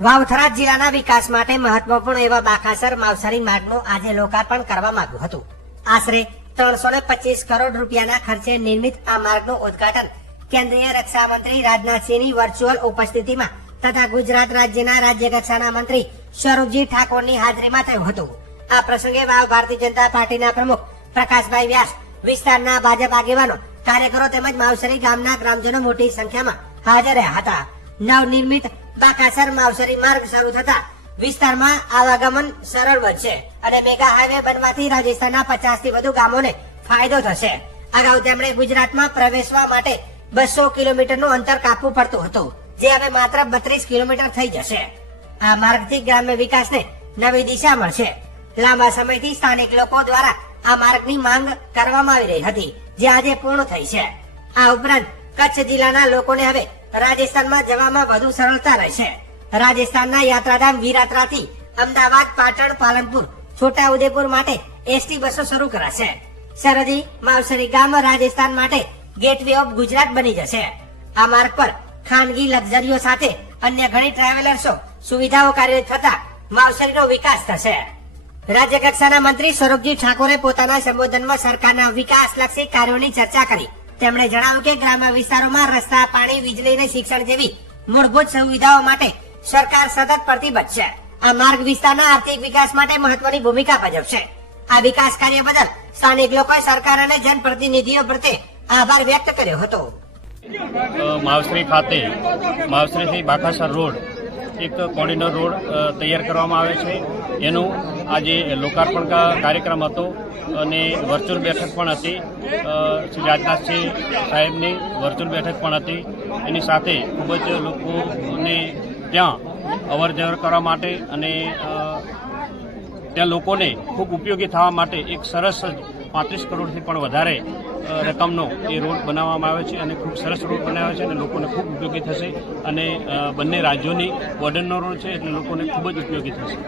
વાવથરા જિલ્લાના વિકાસ માટે મહત્વપૂર્ણ એવા બાકાસર માવસારી માર્ગનું આજે લોકાર્પણ કરવામાં આવ્યું હતું. આશરે 325 કરોડ રૂપિયાના ખર્ચે નિર્મિત આ માર્ગનું ઉદ્ઘાટન કેન્દ્રીય રક્ષા મંત્રી રાજનાથસિંહની વર્ચ્યુઅલ ઉપસ્થિતિમાં તથા ગુજરાત રાજ્યના રાજ્ય કક્ષાના મંત્રી સ્વરૂપજી ઠાકોરની હાજરીમાં થયું હતું. આ પ્રસંગે વાવ ભારતીય જનતા પાર્ટીના પ્રમુખ પ્રકાશભાઈ વ્યાસ, વિસ્તારના ભાજપ આગેવાનો, કાર્યકરો તેમજ માવસરી ગામના ગ્રામજનો મોટી સંખ્યામાં હાજર રહ્યા હતા. નવનિર્મિત બાકાસર માવસરી માર્ગ શરૂ થતા વિસ્તારમાં આવાગમન સરળ બનશે અને મેગા હાઈવે બનવાથી રાજસ્થાનના 50 થી વધુ ગામોને ફાયદો થશે. અગાઉ તેમણે ગુજરાતમાં પ્રવેશવા માટે 200 કિલોમીટરનું અંતર કાપવું પડતું હતું, જે હવે માત્ર 32 કિલોમીટર થઈ જશે. આ માર્ગથી ગ્રામ્ય વિકાસને નવી દિશા મળશે. લાંબા સમયથી સ્થાનિક લોકો દ્વારા આ માર્ગની માંગ કરવામાં આવી રહી હતી, જે આજે પૂર્ણ થઈ છે. આ ઉપરાંત કચ્છ જિલ્લાના લોકોને હવે રાજસ્થાનમાં જવામાં વધુ સરળતા રહેશે. રાજસ્થાનના યાત્રાધામ વીરાત્રાથી અમદાવાદ, પાટણ, પાલનપુર, છોટાઉદેપુર માટે એસટી બસો શરૂ કરાશે. સરહદી માવસરી ગામ રાજસ્થાન માટે ગેટવે ઓફ ગુજરાત બની જશે. આ માર્ગ પર ખાનગી લક્ઝરીઓ સાથે અન્ય ઘણી ટ્રાવેલર્સો સુવિધાઓ કાર્યરત થતા માવસરીનો વિકાસ થશે. રાજ્ય કક્ષાના મંત્રી સ્વરૂપજી ઠાકોરે પોતાના સંબોધનમાં સરકારના વિકાસલક્ષી કાર્યોની ચર્ચા કરી. તેમણે જણાવ્યું કે ગ્રામ્ય વિસ્તારોમાં રસ્તા, પાણી, વીજળી અને શિક્ષણ જેવી મૂળભૂત સુવિધાઓ માટે સરકાર સતત પ્રતિબદ્ધ છે. આ માર્ગ વિસ્તારના આર્થિક વિકાસ માટે મહત્વની ભૂમિકા ભજવશે. આ વિકાસ કાર્ય બદલ સ્થાનિક લોકોએ સરકાર અને જનપ્રતિનિધિઓ પ્રત્યે આભાર વ્યક્ત કર્યો હતો. માવસરી ખાતે માવસરીથી બાકાસર રોડ એક કોરિડોર રોડ તૈયાર કરવામાં આવે છે. એનું આજે લોકાર્પણ કાર્યક્રમ હતો અને વર્ચ્યુઅલ બેઠક પણ હતી. શ્રી રાજનાથસિંહ સાહેબની વર્ચ્યુઅલ બેઠક પણ હતી. એની સાથે ખૂબ જ લોકોને ત્યાં અવર જવર કરવા માટે અને ત્યાં લોકોને ખૂબ ઉપયોગી થવા માટે એક સરસ 35 કરોડથી પણ વધારે રકમનો એ રોડ બનાવવામાં આવે છે અને ખૂબ સરસ રોડ બનાવ્યો છે અને લોકોને ખૂબ ઉપયોગી થશે અને બંને રાજ્યોની બોર્ડરનો રોડ છે એટલે લોકોને ખૂબ જ ઉપયોગી થશે.